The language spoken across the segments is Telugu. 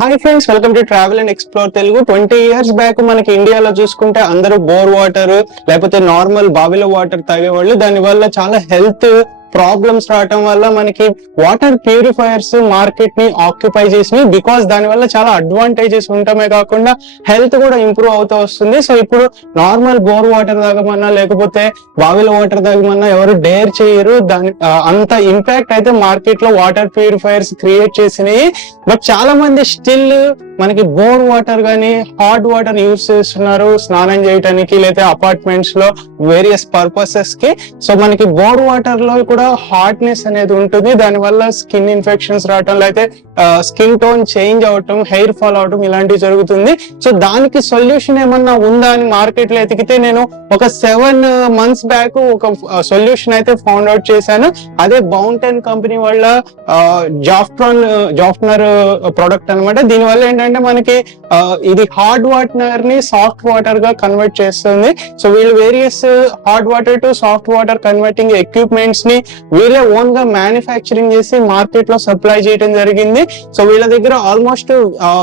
Hi friends, welcome to travel and explore Telugu. 20 years back మనకి ఇండియాలో చూసుకుంటే అందరూ బోర్ వాటర్ లేకపోతే నార్మల్ బావిలో వాటర్ తాగేవాళ్ళు. దాని వల్ల చాలా హెల్త్ ప్రాబ్లమ్స్ రావటం వల్ల మనకి వాటర్ ప్యూరిఫైయర్స్ మార్కెట్ ని ఆక్యుపై చేసినాయి. బికాస్ దాని వల్ల చాలా అడ్వాంటేజెస్ ఉండటమే కాకుండా హెల్త్ కూడా ఇంప్రూవ్ అవుతూ వస్తుంది. సో ఇప్పుడు నార్మల్ బోర్ వాటర్ తాగమన్నా లేకపోతే బావిలో వాటర్ తాగమన్నా ఎవరు డేర్ చేయరు. దాని అంత ఇంపాక్ట్ అయితే మార్కెట్ లో వాటర్ ప్యూరిఫైయర్స్ క్రియేట్ చేసినాయి. బట్ చాలా మంది స్టిల్ మనకి బోర్ వాటర్ గానీ హాట్ వాటర్ యూజ్ చేస్తున్నారు స్నానం చేయడానికి లేదా అపార్ట్మెంట్స్ లో వేరియస్ పర్పసెస్ కి. సో మనకి బోర్ వాటర్ లో కూడా హాట్నెస్ అనేది ఉంటుంది. దాని వల్ల స్కిన్ ఇన్ఫెక్షన్స్ రావటం లేకపోతే స్కిన్ టోన్ చేంజ్ అవటం, హెయిర్ ఫాల్ అవటం ఇలాంటివి జరుగుతుంది. సో దానికి సొల్యూషన్ ఏమన్నా ఉందా అని మార్కెట్ లో ఎతికితే నేను ఒక 7 months బ్యాక్ ఒక సొల్యూషన్ అయితే ఫౌండ్ అవుట్ చేశాను. అదే బౌంటెన్ కంపెనీ వాళ్ళ జాఫ్నర్ ప్రొడక్ట్ అనమాట. దీని వల్ల ఏంటంటే మనకి ఇది హార్డ్ వాటర్ ని సాఫ్ట్ వాటర్ గా కన్వర్ట్ చేస్తుంది. సో వీళ్ళు various hard water to soft water converting equipments ని వీళ్ళే ఓన్ గా మ్యానుఫ్యాక్చరింగ్ చేసి మార్కెట్ లో సప్లై చేయడం జరిగింది. సో వీళ్ళ దగ్గర ఆల్మోస్ట్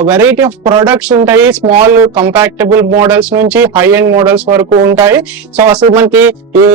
వెరైటీ ఆఫ్ ప్రొడక్ట్స్ ఉంటాయి. స్మాల్ కంపాక్టబుల్ మోడల్స్ నుంచి హై ఎండ్ మోడల్స్ వరకు ఉంటాయి. సో అసలు మనకి ఈ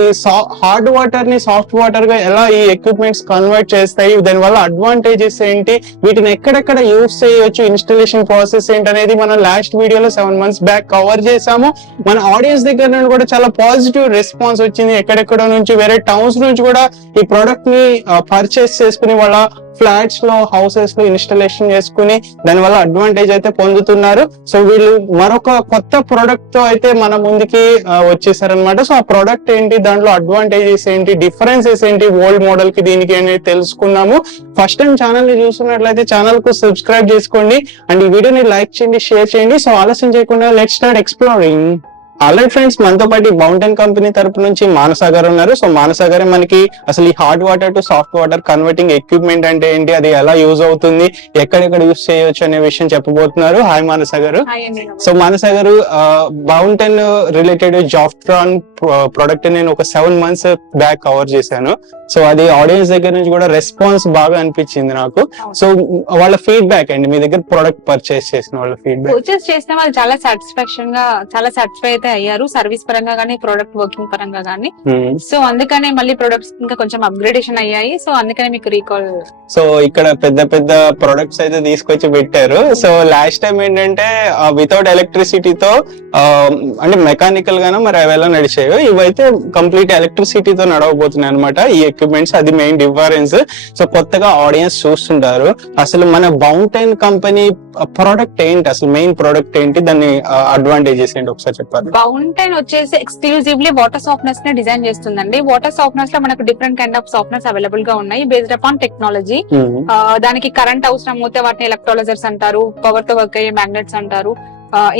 హార్డ్ వాటర్ ని సాఫ్ట్ వాటర్ గా ఎలా ఈ ఎక్విప్మెంట్స్ కన్వర్ట్ చేస్తాయి, దాని వల్ల అడ్వాంటేజెస్ ఏంటి, వీటిని ఎక్కడెక్కడ యూజ్ చేయొచ్చు, ఇన్స్టాలేషన్ ప్రాసెస్ ఏంటి అనేది మనం లాస్ట్ వీడియోలో 7 months బ్యాక్ కవర్ చేసాము. మన ఆడియన్స్ దగ్గర నుండి కూడా చాలా పాజిటివ్ రెస్పాన్స్ వచ్చింది. ఎక్కడెక్కడ నుంచి వేరే టౌన్స్ నుంచి కూడా ఈ ప్రొడక్ట్ ని పర్చేస్ చేసుకుని వాళ్ళ ఫ్లాట్స్ లో హౌసెస్ లో ఇన్స్టాలేషన్ చేసుకుని దాని వల్ల అడ్వాంటేజ్ అయితే పొందుతున్నారు. సో వీళ్ళు మరొక కొత్త ప్రొడక్ట్ తో అయితే మన ముందుకి వచ్చేసారనమాట. సో ఆ ప్రొడక్ట్ ఏంటి, దాంట్లో అడ్వాంటేజెస్ ఏంటి, డిఫరెన్సెస్ ఏంటి ఓల్డ్ మోడల్ కి దీనికి అనేది తెలుసుకున్నాము. ఫస్ట్ టైం ఛానల్ ని చూస్తున్నట్లయితే ఛానల్ కు సబ్స్క్రైబ్ చేసుకోండి అండ్ ఈ వీడియోని లైక్ చేయండి, షేర్ చేయండి. సో ఆలస్యం చేయకుండా let's start exploring. Alright friends, మనతో పాటు బౌంటెన్ కంపెనీ తరపు నుంచి మానస గారు ఉన్నారు. సో మానస గారే మనకి అసలు ఈ hard water to soft water converting equipment అంటే ఏంటి, అది ఎలా యూజ్ అవుతుంది, ఎక్కడెక్కడ యూజ్ చేయొచ్చు అనే విషయం చెప్పబోతున్నారు. హాయ్ మానస గారు. సో మానస గారు, బౌంటెన్ రిలేటెడ్ జాఫ్ట్రాన్ ప్రొడక్ట్ నేను ఒక 7 months బ్యాక్ కవర్ చేశాను. సో అది ఆడియన్స్ దగ్గర నుంచి కూడా రెస్పాన్స్ బాగా అనిపించింది నాకు. సో వాళ్ళ ఫీడ్బ్యాక్ అండి, మీ దగ్గర ప్రొడక్ట్ పర్చేస్ చేసిన వాళ్ళ ఫీడ్బ్యాక్. పర్చేస్ చేసిన వాళ్ళు చాలా సాటిస్ఫాక్షన్ గా చాలా సాటిస్ఫై అయితే అయ్యారు, సర్వీస్ పరంగా గానీ ప్రొడక్ట్ వర్కింగ్ పరంగా గానీ. సో అందుకనే మళ్ళీ ప్రొడక్ట్స్ ఇంకా కొంచెం అప్గ్రేడేషన్ అయ్యాయి. సో అందుకనే మీకు రీకాల్. సో ఇక్కడ పెద్ద పెద్ద ప్రొడక్ట్స్ అయితే తీసుకొచ్చి పెట్టారు. సో లాస్ట్ టైం ఏంటంటే వితౌట్ ఎలక్ట్రిసిటీతో అంటే మెకానికల్ గానో మరి అవి ఎలా నడిచాయో, ఇవైతే కంప్లీట్ ఎలక్ట్రిసిటీతో నడవబోతున్నాయి అనమాట ఈ ఎక్విప్మెంట్స్. అది మెయిన్ డిఫరెన్స్. సో కొత్తగా ఆడియన్స్ చూస్తుంటారు. అసలు మన బౌంటెన్ కంపెనీ ప్రొడక్ట్ ఏంటి, అసలు మెయిన్ ప్రొడక్ట్ ఏంటి, దాని అడ్వాంటేజెస్ ఏంటి ఒకసారి చెప్పాలి. బౌంటెన్ వచ్చేసి ఎక్స్క్లూజివ్లీ వాటర్ సాఫ్ట్నెస్ ని డిజైన్ చేస్తుందండి. వాటర్ సాఫ్ట్నెస్ లో మనకు different kind of softness available గా ఉన్నాయి బేస్డ్ అపాన్ టెక్నాలజీ. దానికి కరెంట్ అవసరం అవుతే వాటిని ఎలక్ట్రోలైజర్స్ అంటారు, పవర్ తో వర్క్ అయ్యే మ్యాగ్నెట్స్ అంటారు.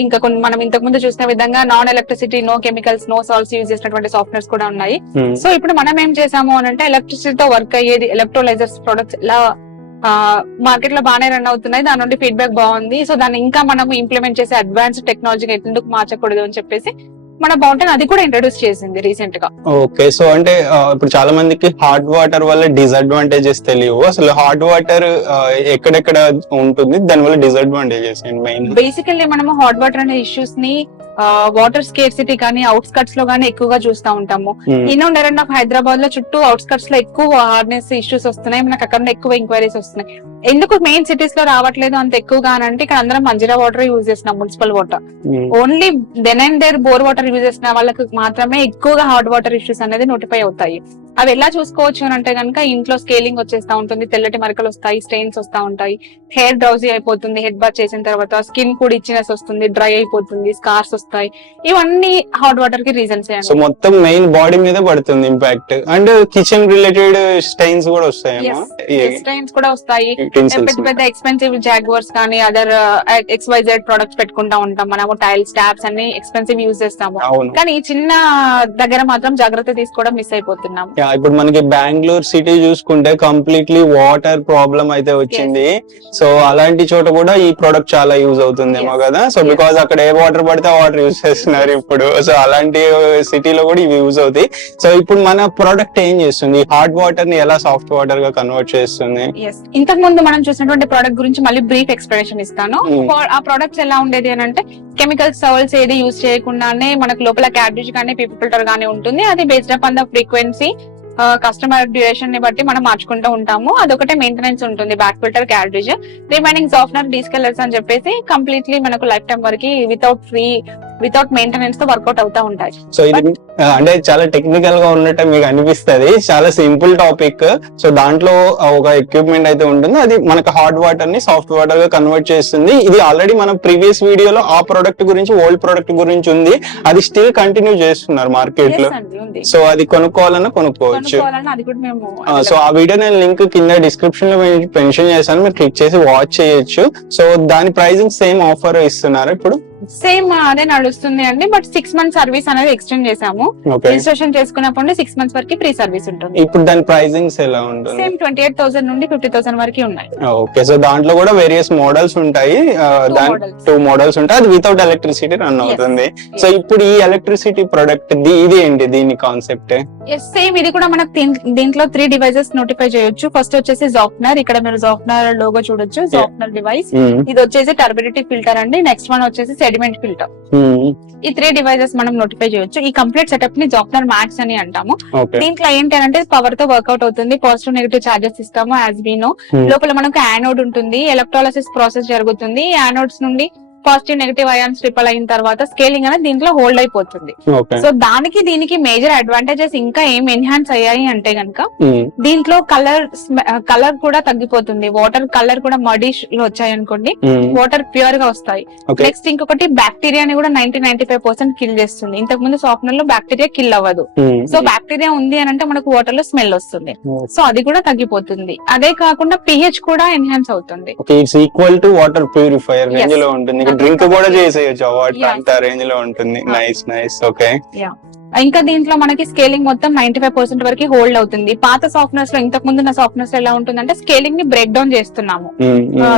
ఇంకా కొన్ని మనం ఇంతకు ముందు చూసిన విధంగా non electricity, no chemicals, no salts use చేసినటువంటి సాఫ్ట్వేర్స్ కూడా ఉన్నాయి. సో ఇప్పుడు మనం ఏం చేసాము అని అంటే ఎలక్ట్రిసిటీతో వర్క్ అయ్యేది ఎలక్ట్రోలైజర్స్ ప్రొడక్ట్స్ ఇలా మార్కెట్ లో బాగానే రన్ అవుతున్నాయి. దాని నుండి ఫీడ్బ్యాక్ బాగుంది. సో దాన్ని ఇంకా మనం ఇంప్లిమెంట్ చేసే అడ్వాన్స్డ్ టెక్నాలజీకి ఎందుకు మార్చకూడదు అని చెప్పేసి మన బౌంటెన్ అది కూడా ఇంట్రొడ్యూస్ చేసింది రీసెంట్ గా. ఓకే. సో అంటే ఇప్పుడు చాలా మందికి హాట్ వాటర్ వల్ల డిసడ్వాంటేజెస్ తెలియవు. అసలు హాట్ వాటర్ ఎక్కడెక్కడ ఉంటుంది, దాని వల్ల డిసడ్వాంటేజెస్ మెయిన్. బేసికల్లీ మనము హాట్ వాటర్ అనే ఇష్యూస్ ని వాటర్ స్కేర్సిటీ కానీ అవుట్స్కట్స్ లో గానీ ఎక్కువగా చూస్తూ ఉంటాము. In and around of Hyderabad లో చుట్టూ అవుట్స్కట్స్ లో ఎక్కువ హార్డ్నెస్ ఇష్యూస్ వస్తున్నాయి. మనకు అక్కడ ఎక్కువ ఎంక్వైరీస్ వస్తున్నాయి. ఎందుకు మెయిన్ సిటీస్ లో రావట్లేదు అంత ఎక్కువగా అంటే ఇక్కడ అందరం మంజీరా వాటర్ యూజ్ చేస్తున్నాం, municipal water. Only then and there bore water use చేసిన వాళ్ళకి మాత్రమే ఎక్కువగా హాట్ వాటర్ ఇష్యూస్ అనేది నోటిఫై అవుతాయి. అవి ఎలా చూసుకోవచ్చు అని అంటే కనుక ఇంట్లో స్కేలింగ్ వచ్చేస్తా ఉంటుంది, తెల్లటి మరకలు వస్తాయి, స్టెయిన్స్ వస్తా ఉంటాయి, హెయిర్ డ్రౌజీ అయిపోతుంది, హెడ్ బాత్ చేసిన తర్వాత స్కిన్ కూడా ఇచ్చినెస్ వస్తుంది, డ్రై అయిపోతుంది, స్కార్స్ వస్తాయి. ఇవన్నీ హాట్ వాటర్ కి రీజన్స్. సో మొత్తం మెయిన్ బాడీ మీద పడుతుంది impact. And kitchen related stains కూడా వస్తాయి, స్టెయిన్స్ కూడా వస్తాయి. పెద్ద పెద్ద ఎక్స్పెన్సివ్ జాగ్వర్స్ కానీ అదర్ XYZ ప్రొడక్ట్స్ పెట్టుకుంటా ఉంటాం మనము. టైల్స్, ట్యాప్స్ అన్ని ఎక్స్పెన్సివ్ యూజ్ చేస్తాము, కానీ ఈ చిన్న దగ్గర మాత్రం జాగ్రత్త తీసుకోవడం మిస్ అయిపోతున్నాం. ఇప్పుడు మనకి బెంగళూరు సిటీ చూసుకుంటే కంప్లీట్లీ వాటర్ ప్రాబ్లం అయితే వచ్చింది. సో అలాంటి చోట కూడా ఈ ప్రొడక్ట్ చాలా యూజ్ అవుతుందేమో కదా. సో బికాస్ అక్కడ ఏ వాటర్ పడితే వాటర్ యూజ్ చేస్తున్నారు ఇప్పుడు. సో అలాంటి సిటీలో కూడా ఇవి యూజ్ అవుతాయి. సో ఇప్పుడు మన ప్రొడక్ట్ ఏం చేస్తుంది, హాట్ వాటర్ ని ఎలా సాఫ్ట్ వాటర్ గా కన్వర్ట్ చేస్తుంది? ఇంతకు ముందు ముందు మనం చూసినటువంటి ప్రోడక్ట్ గురించి మళ్ళీ బ్రీఫ్ ఎక్స్ప్లెనేషన్ ఇస్తాను. ఆ ప్రొడక్ట్స్ ఎలా ఉండేది అని అంటే కెమికల్ సోల్స్ ఏది యూజ్ చేయకుండానే మనకు లోపల క్యాబేజ్ కానీ పీపుల్ ఫిల్టర్ గానీ ఉంటుంది. అది based up on the frequency customer duration ని బట్టి మనం మార్చుకుంటూ ఉంటాము. అదొకటే మెయింటెనెన్స్ ఉంటుంది. బ్యాక్ ఫిల్టర్, క్యాడ్రిజ్, రిమైనింగ్ సాఫ్ట్నర్, డీస్కలర్స్ అని చెప్పేసి కంప్లీట్లీ మనకు లైఫ్ టైం వరకు వితౌట్ మెయింటెనెన్స్ తో వర్కౌట్ అవుతా ఉంటాయి. సో ఇది అంటే చాలా టెక్నికల్ గా ఉన్నట్టు మీకు అనిపిస్తుంది. చాలా సింపుల్ టాపిక్. సో దాంట్లో ఒక ఎక్విప్మెంట్ అయితే ఉంటుంది. అది మనకు హాట్ వాటర్ ని సాఫ్ట్ వాటర్ గా కన్వర్ట్ చేస్తుంది. ఇది ఆల్రెడీ మన ప్రీవియస్ వీడియోలో ఆ ప్రొడక్ట్ గురించి, ఓల్డ్ ప్రొడక్ట్ గురించి ఉంది. అది స్టిల్ కంటిన్యూ చేస్తున్నారు మార్కెట్ లో. సో అది కొనుక్కోవాలన్నా కొనుక్కోవచ్చు. సో ఆ వీడియో నేను లింక్ కింద డిస్క్రిప్షన్ లో మెన్షన్ చేశాను. మీరు క్లిక్ చేసి వాచ్ చేయొచ్చు. సో దాని ప్రైజింగ్ సేమ్ ఆఫర్ ఇస్తున్నారు ఇప్పుడు. సేమ్ అదే నడుస్తుంది అండి. బట్ 6 months సర్వీస్ అనేది ఎక్స్టెండ్ చేసాము. రిజిస్ట్రేషన్ చేసుకున్నప్పుడు 6 months వరకు ఫ్రీ సర్వీస్ ఉంటుంది. ఇప్పుడు దాని ప్రైజింగ్స్ ఎలా ఉంటుంది? సేమ్ 28,000 నుండి 50,000 వరకు ఉన్నాయి. ఓకే. సో దాంట్లో కూడా వేరియస్ మోడల్స్ ఉంటాయి. 2 మోడల్స్ ఉంటాయి. అది వితౌట్ ఎలక్ట్రిసిటీ రన్ అవుతుంది. సో ఇప్పుడు ఈ ఎలక్ట్రిసిటీ ప్రొడక్ట్ ఇది ఏంటి, దీని కాన్సెప్ట్? సేమ్ ఇది కూడా మనకు దీంట్లో 3 డివైసెస్ నోటిఫై చేయొచ్చు. ఫస్ట్ వచ్చేసి జాఫ్నర్. ఇక్కడ మీరు జాఫ్నర్ లోగో చూడొచ్చు. జాఫ్నర్ డివైస్. ఇది వచ్చేసి టర్బిడిటీ ఫిల్టర్ అండి. నెక్స్ట్ వన్ వచ్చేసి సెడిమెంట్ ఫిల్టర్. ఈ 3 డివైసెస్ మనం నోటిఫై చేయొచ్చు. ఈ కంప్లీట్ సెటప్ ని జాఫ్నర్ మ్యాక్స్ అని అంటాము. దీంట్లో ఏంటి అంటే పవర్ తో వర్కౌట్ అవుతుంది. పాజిటివ్ నెగిటివ్ చార్జెస్ ఇస్తాము. యాజ్ వి నో లోపల మనకు యానోడ్ ఉంటుంది. ఎలక్ట్రాలసిస్ ప్రాసెస్ జరుగుతుంది. యానోడ్స్ నుండి పాజిటివ్ నెగిటివ్ అయాన్స్ ట్రిపుల్ అయిన తర్వాత స్కేలింగ్ అనేది దీంట్లో హోల్డ్ అయిపోతుంది. సో దానికి దీనికి మేజర్ అడ్వాంటేజెస్ ఇంకా ఏం ఎన్హాన్స్ అయ్యాయి అంటే గనక దీంట్లో కలర్ కూడా తగ్గిపోతుంది. వాటర్ కలర్ కూడా మడిష్ వచ్చాయి అనుకోండి, వాటర్ ప్యూర్ గా వస్తాయి. నెక్స్ట్ ఇంకొకటి బ్యాక్టీరియాని కూడా 90-95% కిల్ చేస్తుంది. ఇంతకు ముందు సాఫ్ట్నర్ లో బ్యాక్టీరియా కిల్ అవ్వదు. సో బ్యాక్టీరియా ఉంది అని అంటే మనకు వాటర్ లో స్మెల్ వస్తుంది. సో అది కూడా తగ్గిపోతుంది. అదే కాకుండా pH కూడా ఎన్హాన్స్ అవుతుంది. Equal to water purifier range లో ఉంటుంది. డ్రింక్ కూడా చేసేయచ్చు. అంత రేంజ్ లో ఉంటుంది. నైస్. ఓకే. ఇంకా దీంట్లో మనకి స్కేలింగ్ మొత్తం 95% వరకు హోల్డ్ అవుతుంది. పాత సాఫ్ట్నర్స్ లో, ఇంతకు ముందు సాఫ్ట్నర్స్ ఎలా ఉంటుందంటే స్కేలింగ్ ని బ్రేక్ డౌన్ చేస్తున్నాము,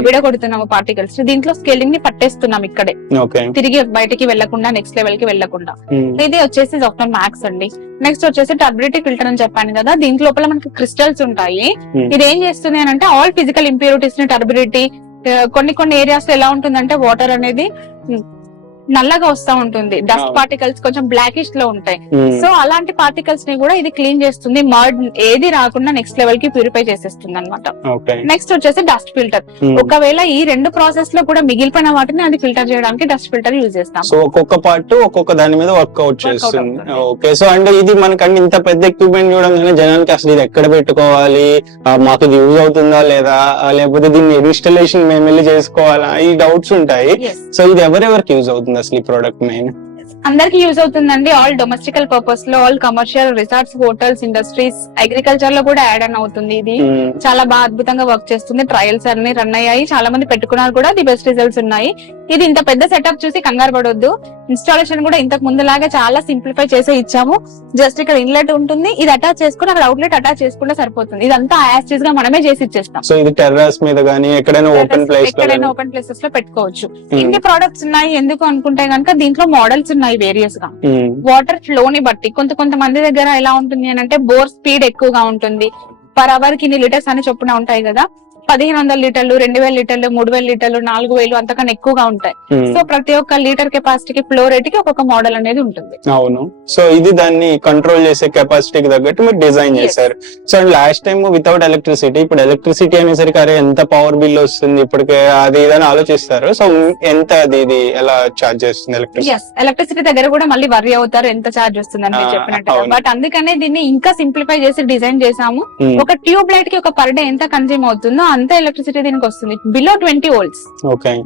విడగొడుతున్నాము పార్టికల్స్. దీంట్లో స్కేలింగ్ ని పట్టేస్తున్నాం ఇక్కడే, తిరిగి బయటికి వెళ్లకుండా, నెక్స్ట్ లెవెల్ కి వెళ్లకుండా. ఇది వచ్చేసి జాఫ్నర్ మ్యాక్స్ అండి. నెక్స్ట్ వచ్చేసి టర్బిడిటీ ఫిల్టర్ అని చెప్పాను కదా. దీంట్లో లోపల మనకి క్రిస్టల్స్ ఉంటాయి. ఇది ఏం చేస్తుంది అని అంటే ఆల్ ఫిజికల్ ఇంప్యూరిటీస్ ని, టర్బిడిటీ కొన్ని ఏరియాస్ లో ఎలా ఉంటుందంటే వాటర్ అనేది నల్లగా వస్తా ఉంటుంది. డస్ట్ పార్టికల్స్ కొంచెం బ్లాకిష్ లో ఉంటాయి. సో అలాంటి పార్టికల్స్ ని కూడా ఇది క్లీన్ చేస్తుంది. మడ్ ఏది రాకుండా నెక్స్ట్ లెవెల్ కి ప్యూరిఫై చేసేస్తుంది అనమాట. నెక్స్ట్ వచ్చేసి డస్ట్ ఫిల్టర్. ఒకవేళ ఈ 2 ప్రాసెస్ లో కూడా మిగిలిపోయిన వాటిని అది ఫిల్టర్ చేయడానికి డస్ట్ ఫిల్టర్ యూజ్ చేస్తాం. సో ఒక్కొక్క పార్ట్ ఒక్కొక్క దాని మీద వర్క్అవుట్ చేస్తుంది. ఓకే. సో అంటే ఇది మనకంటే ఇంత పెద్ద ఎక్విప్మెంట్ చూడంగానే జనానికి అసలు ఇది ఎక్కడ పెట్టుకోవాలి, మాకు ఇది యూజ్ అవుతుందా లేదా, లేకపోతే దీన్ని ఇన్స్టాలేషన్ మేము వెళ్ళి చేసుకోవాలా, ఈ డౌట్స్ ఉంటాయి. సో ఇది ఎవరెవరికి యూజ్ అవుతుంది అసలు ఈ ప్రోడక్ట్? మెయిన్ అందరికి యూజ్ అవుతుందండి. ఆల్ డొమెస్టికల్ పర్పస్ లో, all commercial, resorts, hotels, industries, agriculture లో కూడా యాడ్ ఆన్ అవుతుంది. ఇది చాలా బాగా అద్భుతంగా వర్క్ చేస్తుంది. ట్రయల్స్ అన్ని రన్ అయ్యాయి. చాలా మంది పెట్టుకున్నారు కూడా. ది బెస్ట్ రిజల్ట్స్ ఉన్నాయి. ఇది ఇంత పెద్ద సెటప్ చూసి కంగారు పడొద్దు. ఇన్స్టాలేషన్ కూడా ఇంతకు ముందు లాగా చాలా సింప్లిఫై చేసి ఇచ్చాము. జస్ట్ ఇక్కడ ఇన్లెట్ ఉంటుంది. ఇది అటాచ్ చేసుకుని అక్కడ అవుట్లెట్ అటాచ్ చేసుకుంటే సరిపోతుంది. ఇదంతా యాజ్ గా మనమే చేసి ఇచ్చేస్తాం. సో ఇది టెర్రస్ మీద గానీ ఎక్కడైనా ఓపెన్ ప్లేసెస్ లో పెట్టుకోవచ్చు. ఇన్ని ప్రొడక్ట్స్ ఉన్నాయి. ఎందుకు అనుకుంటే గనక దీంట్లో మోడల్స్ ఉన్నాయి వేరియస్ గా. వాటర్ ఫ్లో ని బట్టి కొంతమంది దగ్గర ఎలా ఉంటుంది అని అంటే బోర్ స్పీడ్ ఎక్కువగా ఉంటుంది. పర్ అవర్ కి ఇన్ని లీటర్స్ అని చొప్పున ఉంటాయి కదా. 1500 లీటర్లు, 2000 లీటర్లు, 3000 లీటర్లు, 4000 అంతకన్నా ఎక్కువగా ఉంటాయి. సో ప్రతి ఒక్క లీటర్ కెపాసిటీకి, ఫ్లో రేట్ కి ఒక్కొక్క మోడల్ అనేది ఉంటుంది. అవును. సో ఇది దాన్ని కంట్రోల్ చేసే కెపాసిటీకి తగ్గట్టు మీరు డిజైన్ చేశారు. So last time without electricity, ఇప్పుడు ఎలక్ట్రిసిటీ అనేసరికి అరే ఎంత పవర్ బిల్ వస్తుంది ఇప్పటికే, అది ఇదని ఆలోచిస్తారు. సో ఎంత ఇది ఎలా చార్జ్ చేస్తుంది ఎలక్ట్రిసిటీ? ఎలక్ట్రిసిటీ దగ్గర కూడా మళ్ళీ వర్రీ అవుతారు ఎంత చార్జ్ వస్తుందని మీరు చెప్పినట్టుగా. బట్ అందుకనే దీన్ని ఇంకా సింప్లిఫై చేసి డిజైన్ చేసాము. ఒక ట్యూబ్ లైట్ కి ఒక పర్ డే ఎంత కన్జ్యూమ్ అవుతుందో అంత ఎలక్ట్రిసిటీ దీనికి వస్తుంది. Below 20 volts.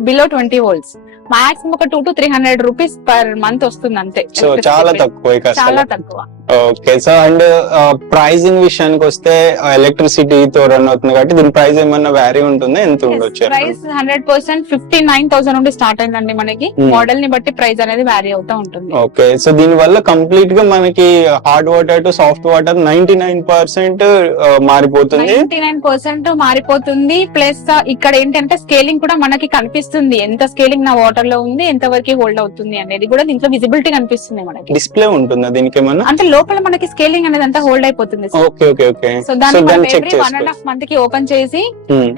Below 20 volts. Maximum ఒక 200 to 300 రూపీస్ పర్ మంత్ వస్తుంది అంతే. సో చాలా తక్కువ. చాలా తక్కువ. ఓకే. సో అండ్ ప్రైజింగ్ విషయానికి వస్తే ఎలక్ట్రిసిటీ తో రన్ అవుతుంది కాబట్టి దీని ప్రైస్ ఏమన్నా వ్యారీ ఉంటుందా? ఎంత ఉండొచ్చు? ప్రైస్ 100% 59,000 నుండి స్టార్ట్ అయిందండి. మనకి మోడల్ ని బట్టి ప్రైస్ అనేది వ్యారీ అవుతా ఉంటుంది. ఓకే. సో దీని వల్ల కంప్లీట్ గా మనకి hard water to soft water 99% మారిపోతుంది. 99% మారిపోతుంది. ప్లస్ ఇక్కడ ఏంటంటే స్కేలింగ్ కూడా మనకి కనిపిస్తుంది. ఎంత స్కేలింగ్ నా వాటర్ లో ఉంది, ఎంత వరకు హోల్డ్ అవుతుంది అనేది కూడా దీంట్లో విజిబిలిటీ కనిపిస్తుంది మనకి. డిస్ప్లే ఉంటుందా దీనికి ఏమన్నా? అంటే లోపల మనకి స్కేలింగ్ అనేది అంతా హోల్డ్ అయిపోతుంది. Okay okay okay. సో దాన్ని మనం ఎవ్రీ 1.5 month కి ఓపెన్ చేసి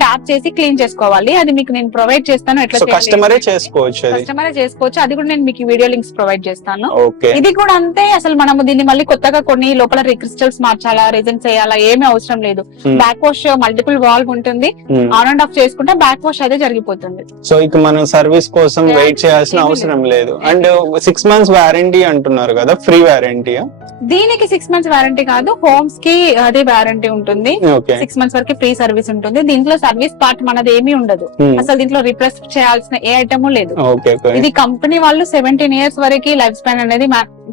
ట్యాప్ చేసి క్లీన్ చేసుకోవాలి. అది మీకు నేను ప్రొవైడ్ చేస్తాను. ఎట్లా కస్టమరే చేసుకోవచ్చు, కస్టమరే చేసుకోవచ్చు. అది కూడా నేను మీకు వీడియో లింక్స్ ప్రొవైడ్ చేస్తాను. ఓకే. ఇది కూడా అంతే. అసలు మనము దీన్ని మళ్ళీ కొత్తగా కొన్ని లోపల క్రిస్టల్స్ మార్చాలా, రిజన్ చేయాలా, ఏమీ అవసరం లేదు. బ్యాక్ వాష్ మల్టిపుల్ వాల్వ్ ఉంటుంది. ఆన్ అండ్ ఆఫ్ చేసుకుంటే బ్యాక్ వాష్ అయితే జరిగిపోతుంది. సో ఇక మనం సర్వీస్ కోసం వెయిట్ చేయాల్సిన అవసరం లేదు. అండ్ 6 months వారంటీ అంటున్నారు కదా, ఫ్రీ వారంటీయా? దీనికి 6 months వారంటీ కాదు, హోమ్స్ కి అదే వారంటీ ఉంటుంది. 6 months వరకు ఫ్రీ సర్వీస్ ఉంటుంది. దీంట్లో సర్వీస్ పార్ట్ మనది ఏమీ ఉండదు. అసలు దీంట్లో రిప్లేస్ చేయాల్సిన ఏ ఐటమ్ లేదు. ఇది కంపెనీ వాళ్ళు 17 years వరకు లైఫ్ స్పాన్ అనేది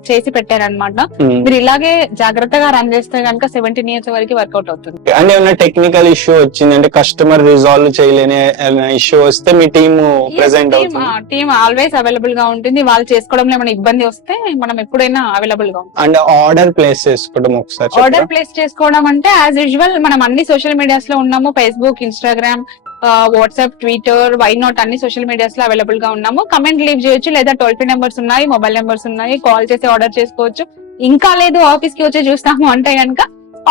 చేసి పెట్టారనమాట. మీరు ఇలాగే జాగ్రత్తగా రన్ చేస్తే కనుక 17 years వరకు వర్కౌట్ అవుతుంది. అంటే ఏమైనా టెక్నికల్ ఇష్యూ వచ్చింది అంటే కస్టమర్ రిజాల్వ్ చేయలేని ఇష్యూ వస్తే మీ టీమ్ ప్రెజెంట్ అవుతుంది? టీమ్ ఆల్వేస్ అవైలబుల్ గా ఉంటుంది. వాళ్ళు చేసుకోవడంలో ఏమైనా ఇబ్బంది వస్తే మనం ఎప్పుడైనా అవైలబుల్ గా ఉంటాం. అండ్ ఆర్డర్ ప్లేస్ చేసుకోవడం ఒకసారి ఆర్డర్ ప్లేస్ చేసుకోవడం అంటే యాజ్ యూజువల్ మనం అన్ని సోషల్ మీడియాస్ లో ఉన్నాము. Facebook, Instagram, WhatsApp, Twitter, why not అన్ని సోషల్ మీడియాస్ లో అవైలబుల్ గా ఉన్నాము. కమెంట్ లీవ్ చేయొచ్చు, లేదా టోల్ ఫ్రీ నెంబర్స్ ఉన్నాయి, మొబైల్ నెంబర్స్ ఉన్నాయి, కాల్ చేసి ఆర్డర్ చేసుకోవచ్చు. ఇంకా లేదు ఆఫీస్ కి వచ్చి చూస్తాము అంటే కనుక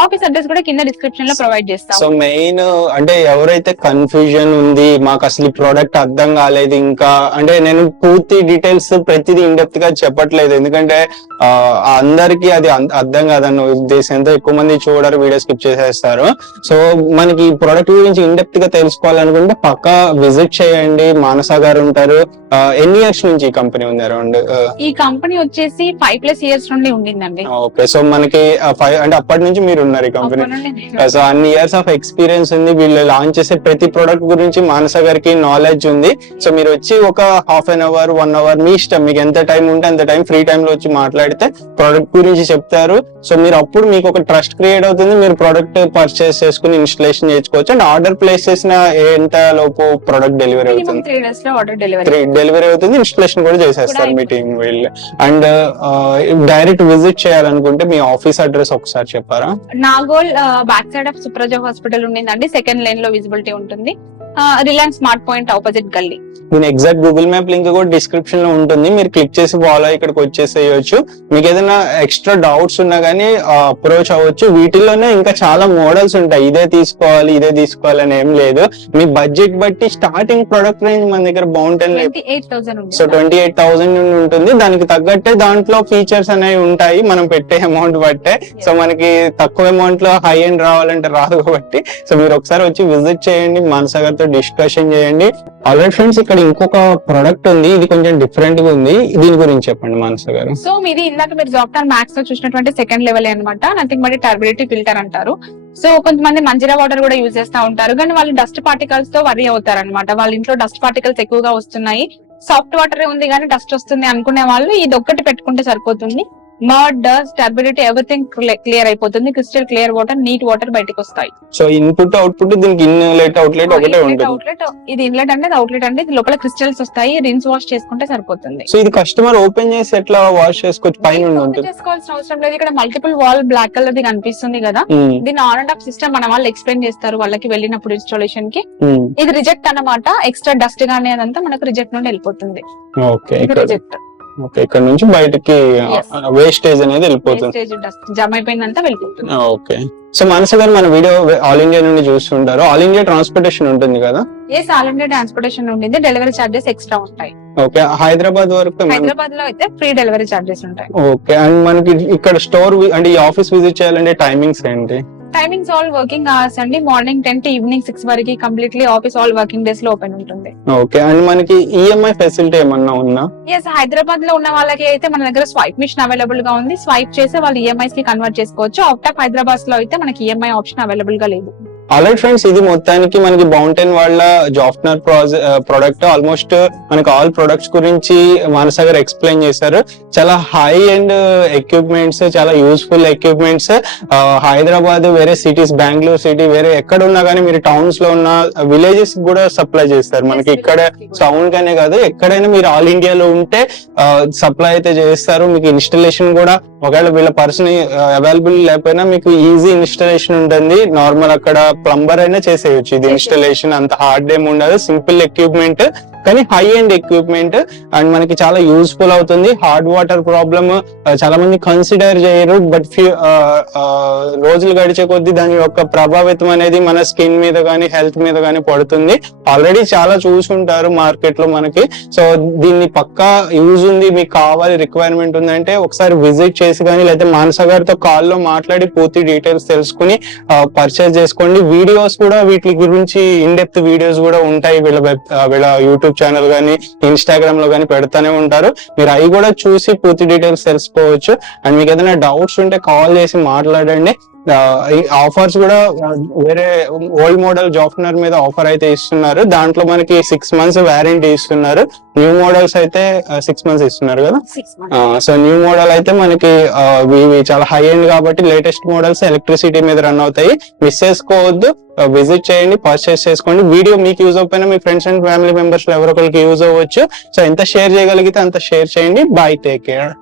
ఆఫీస్ అడ్రస్ కూడా కింద డిస్క్రిప్షన్ లో ప్రొవైడ్ చేస్తాం. సో మెయిన్ అంటే ఎవరైతే కన్ఫ్యూజన్ ఉంది, మాకు అసలు ఈ ప్రోడక్ట్ అర్థం కాలేదు, ఇంకా అంటే నేను పూర్తి డీటెయిల్స్ ప్రతిదీ ఇన్ డెప్త్ గా చెప్పట్లేదు, ఎందుకంటే అందరికి అది అర్థం కాదన్న ఉద్దేశంతో ఎక్కువ మంది చూడరు, వీడియో స్కిప్ చేసేస్తారు. సో మనకి ఈ ప్రోడక్ట్ గురించి ఇన్ డెప్త్ గా తెలుసుకోవాలనుకుంటే పక్కా విజిట్ చేయండి. మానస గారు ఉంటారు. ఎన్ని ఇయర్స్ నుంచి ఈ కంపెనీ ఉంది? అరౌండ్ ఈ కంపెనీ వచ్చేసి 5+ years నుండి ఉండిందండి. ఓకే. సో మనకి 5 అంటే అప్పటి నుంచి మీరు ఉన్నారు ఈ కంపెనీ. సో అన్ని ఇయర్స్ ఆఫ్ ఎక్స్పీరియన్స్ ఉంది. వీళ్ళు లాంచ్ చేసే ప్రతి ప్రొడక్ట్ గురించి మానస గారికి నాలెడ్జ్ ఉంది. సో మీరు వచ్చి ఒక ½ an hour 1 hour మీ ఇష్టం, మీకు ఎంత టైం ఉంటే అంత టైం ఫ్రీ టైమ్ లో వచ్చి మాట్లాడితే ప్రొడక్ట్ గురించి చెప్తారు. సో మీరు అప్పుడు మీకు ఒక ట్రస్ట్ క్రియేట్ అవుతుంది. మీరు ప్రొడక్ట్ పర్చేస్ చేసుకుని ఇన్స్టలేషన్ చేసుకోవచ్చు. అండ్ ఆర్డర్ ప్లేస్ చేసిన ఎంత లోపు ప్రొడక్ట్ డెలివరీ అవుతుంది? 3 days లో ఆర్డర్ డెలివరీ అవుతుంది. ఇన్స్టలేషన్ కూడా చేసేస్తారు మీ టీం వీళ్ళు. అండ్ డైరెక్ట్ విజిట్ చేయాలనుకుంటే మీ ఆఫీస్ అడ్రస్ ఒకసారి చెప్పారా? Nagole back side of Supraja hospital ఉండిందండి. 2nd lane లో విజిబిలిటీ ఉంటుంది. రిలయన్స్ స్మార్ట్ పాయింట్ ఆపోజిట్ గల్లీ. దీని ఎగ్జాక్ట్ గూగుల్ మ్యాప్ లింక్ కూడా డిస్క్రిప్షన్ లో ఉంటుంది. మీరు క్లిక్ చేసి ఫాలో ఇక్కడికి వచ్చేసేయచ్చు. మీకు ఏదైనా ఎక్స్ట్రా డౌట్స్ ఉన్నా గానీ అప్రోచ్ అవ్వచ్చు. వీటిల్లోనే ఇంకా చాలా మోడల్స్ ఉంటాయి. ఇదే తీసుకోవాలి అని ఏం లేదు. మీ బడ్జెట్ బట్టి స్టార్టింగ్ ప్రొడక్ట్ రేంజ్ మన దగ్గర బాగుంటుంది. 28,000. సో 28,000 నుండి ఉంటుంది. దానికి తగ్గట్టే దాంట్లో ఫీచర్స్ అనేవి ఉంటాయి మనం పెట్టే అమౌంట్ బట్టే. సో మనకి తక్కువ అమౌంట్ లో హై ఎండ్ రావాలంటే రాదు కాబట్టి సో మీరు ఒకసారి వచ్చి విజిట్ చేయండి, మానస గారితో డిస్కషన్ చేయండి. ఆల్రెడీ ఫ్రెండ్స్ ఇక్కడ ఇంకొక ప్రొడక్ట్ ఉంది. ఇది కొంచెం డిఫరెంట్ గా ఉంది. దీని గురించి చెప్పండి మానస గారు. సో మీది ఇందాక మీరు జాప్టాన్ మ్యాక్స్ లో చూసినటువంటి 2nd level అనమాట. నథింగ్ బట్ టర్బిడిటీ ఫిల్టర్ అంటారు. సో కొంతమంది మంజీరా వాటర్ కూడా యూజ్ చేస్తా ఉంటారు, కానీ వాళ్ళు డస్ట్ పార్టికల్స్ తో వరీ అవుతారు అనమాట. వాళ్ళ ఇంట్లో డస్ట్ పార్టికల్స్ ఎక్కువగా వస్తున్నాయి, సాఫ్ట్ వాటర్ ఉంది కానీ డస్ట్ వస్తుంది అనుకునే వాళ్ళు ఇది ఒక్కటి పెట్టుకుంటే సరిపోతుంది. Mud, dust, turbidity everything clear అయిపోతుంది. Crystal clear water, neat water బయటకు వస్తాయి. సో ఇన్పుట్ అవుట్పుట్ దీనికి ఇన్లెట్ అవుట్లెట్ ఒకటే ఉంటుంది. అవుట్లెట్ ఇది ఇన్లెట్ అంటే అవుట్లెట్ అంటే ఇది లోపల క్రిస్టల్స్ వస్తాయి. రిన్స్ వాష్ చేసుకుంటే సరిపోతుంది. సో ఇది కస్టమర్ ఓపెన్ చేసి ఎట్లా వాష్ చేసుకోవచ్చు? పైన ఉంటుంది, చేసుకోవాల్సిన అవసరం లేదు. ఇక్కడ మల్టిపుల్ వాల్ బ్లాక్ కలర్ ది కనిపిస్తుంది కదా, దీన్ని ఆన్ అండ్ ఆఫ్ సిస్టమ్ మన వాళ్ళు ఎక్స్ప్లెయిన్ చేస్తారు వాళ్ళకి వెళ్ళినప్పుడు ఇన్స్టాలేషన్ కి. ఇది రిజెక్ట్ అన్నమాట. ఎక్స్ట్రా డస్ట్ గానీ అదంతా మనకు రిజెక్ట్ నుండి వెళ్ళిపోతుంది. రిజెక్ట్ ఇక్కడ నుంచి బయటకి వేస్టేజ్ అనేది వెళ్ళిపోతుంది, జమ అయిపోయిందంతా వెళ్ళిపోతుంది. ఓకే. సో మానస గారు మన వీడియో ఆల్ ఇండియా నుండి చూస్తుంటారు. ఆల్ ఇండియా ట్రాన్స్పోర్టేషన్ ఉంటుంది కదా? ఆల్ ఇండియా ట్రాన్స్పోర్టేషన్ ఉంటుంది. డెలివరీ చార్జెస్ ఎక్స్ట్రా ఉంటాయి. ఓకే. హైదరాబాద్ వరకు? హైదరాబాద్ లో అయితే ఫ్రీ డెలివరీ చార్జెస్ ఉంటాయి. ఓకే. అండ్ మనకి ఇక్కడ స్టోర్ అంటే ఈ ఆఫీస్ విజిట్ చేయాలంటే టైమింగ్స్ ఏంటి? టైమింగ్స్ ఆల్ వర్కింగ్ అవర్స్ అండి. మార్నింగ్ 10 to ఈవినింగ్ 6 వరకు completely office all working days లో ఓపెన్ ఉంటుంది. ఓకే. అండ్ మనకి ఈఎంఐ ఫెసిలిటీ ఏమన్నా ఉందా? హైదరాబాద్ లో ఉన్న వాళ్ళకి అయితే మన దగ్గర స్వైప్ మిషన్ అవైలబుల్ గా ఉంది. స్వైప్ చేసి వాళ్ళు ఈఎంఐస్ కి కన్వర్ట్ చేసుకోవచ్చు. అవుట్ ఆఫ్ హైదరాబాద్ లో అయితే మనకి ఈఎంఐ ఆప్షన్ అవైలబుల్ గా లేదు. ఆల్రైట్ ఫ్రెండ్స్, ఇది మొత్తానికి మనకి బౌంటైన్ వాళ్ళ జాఫ్నర్ ప్రోడక్ట్. ఆల్మోస్ట్ మనకి ఆల్ ప్రొడక్ట్స్ గురించి మానస గారు ఎక్స్ప్లెయిన్ చేశారు. చాలా హై అండ్ ఎక్విప్మెంట్స్, చాలా యూస్ఫుల్ ఎక్విప్మెంట్స్. హైదరాబాద్, వేరే సిటీస్, బెంగళూరు సిటీ, వేరే ఎక్కడ ఉన్నా కానీ మీరు టౌన్స్ లో ఉన్న విలేజెస్ కూడా సప్లై చేస్తారు. మనకి ఇక్కడ టౌన్ గానే కాదు, ఎక్కడైనా మీరు ఆల్ ఇండియాలో ఉంటే సప్లై అయితే చేస్తారు. మీకు ఇన్స్టలేషన్ కూడా ఒకవేళ వీళ్ళ పర్సన్ అవైలబుల్ లేకపోయినా మీకు ఈజీ ఇన్స్టలేషన్ ఉంటుంది. నార్మల్ అక్కడ ప్లంబర్ అయినా చేసేయచ్చు. ఇది ఇన్స్టలేషన్ అంత హార్డ్ ఏమి ఉండదు, సింపుల్ ఎక్విప్మెంట్. కానీ హై ఎండ్ ఎక్విప్మెంట్ అండ్ మనకి చాలా యూస్ఫుల్ అవుతుంది. హార్డ్ వాటర్ ప్రాబ్లమ్ చాలా మంది కన్సిడర్ చేయరు, బట్ రోజులు గడిచే కొద్దీ దాని యొక్క ప్రభావితం అనేది మన స్కిన్ మీద కానీ హెల్త్ మీద కానీ పడుతుంది. ఆల్రెడీ చాలా చూసుంటారు మార్కెట్ లో మనకి. సో దీన్ని పక్కా యూజ్ ఉంది, మీకు కావాలి, రిక్వైర్మెంట్ ఉందంటే ఒకసారి విజిట్ చేసి కానీ లేదా మానస గారితో కాల్లో మాట్లాడి పూర్తి డీటెయిల్స్ తెలుసుకుని పర్చేస్ చేసుకోండి. వీడియోస్ కూడా వీటి గురించి ఇన్ డెప్త్ వీడియోస్ కూడా ఉంటాయి వీళ్ళ యూట్యూబ్ ఛానల్ కానీ ఇన్స్టాగ్రామ్ లో కానీ పెడతానే ఉంటారు. మీరు అవి కూడా చూసి పూర్తి డీటెయిల్స్ తెలుసుకోవచ్చు. అండ్ మీకు ఏదైనా డౌట్స్ ఉంటే కాల్ చేసి మాట్లాడండి. ఆఫర్స్ కూడా వేరే ఓల్డ్ మోడల్ జాఫ్నర్ మీద ఆఫర్ అయితే ఇస్తున్నారు. దాంట్లో మనకి 6 months వారంటీ ఇస్తున్నారు. న్యూ మోడల్స్ అయితే 6 months ఇస్తున్నారు కదా. సో న్యూ మోడల్ అయితే మనకి ఇవి చాలా హై ఎండ్ కాబట్టి లేటెస్ట్ మోడల్స్ ఎలక్ట్రిసిటీ మీద రన్ అవుతాయి. మిస్ చేసుకోవద్దు, విజిట్ చేయండి, పర్చేస్ చేసుకోండి. వీడియో మీకు యూజ్ అవ్వకపోయినా మీ ఫ్రెండ్స్ అండ్ ఫ్యామిలీ మెంబర్స్ లో ఎవరొకరికి యూజ్ అవ్వచ్చు. సో ఎంత షేర్ చేయగలిగితే అంత షేర్ చేయండి. By, take care.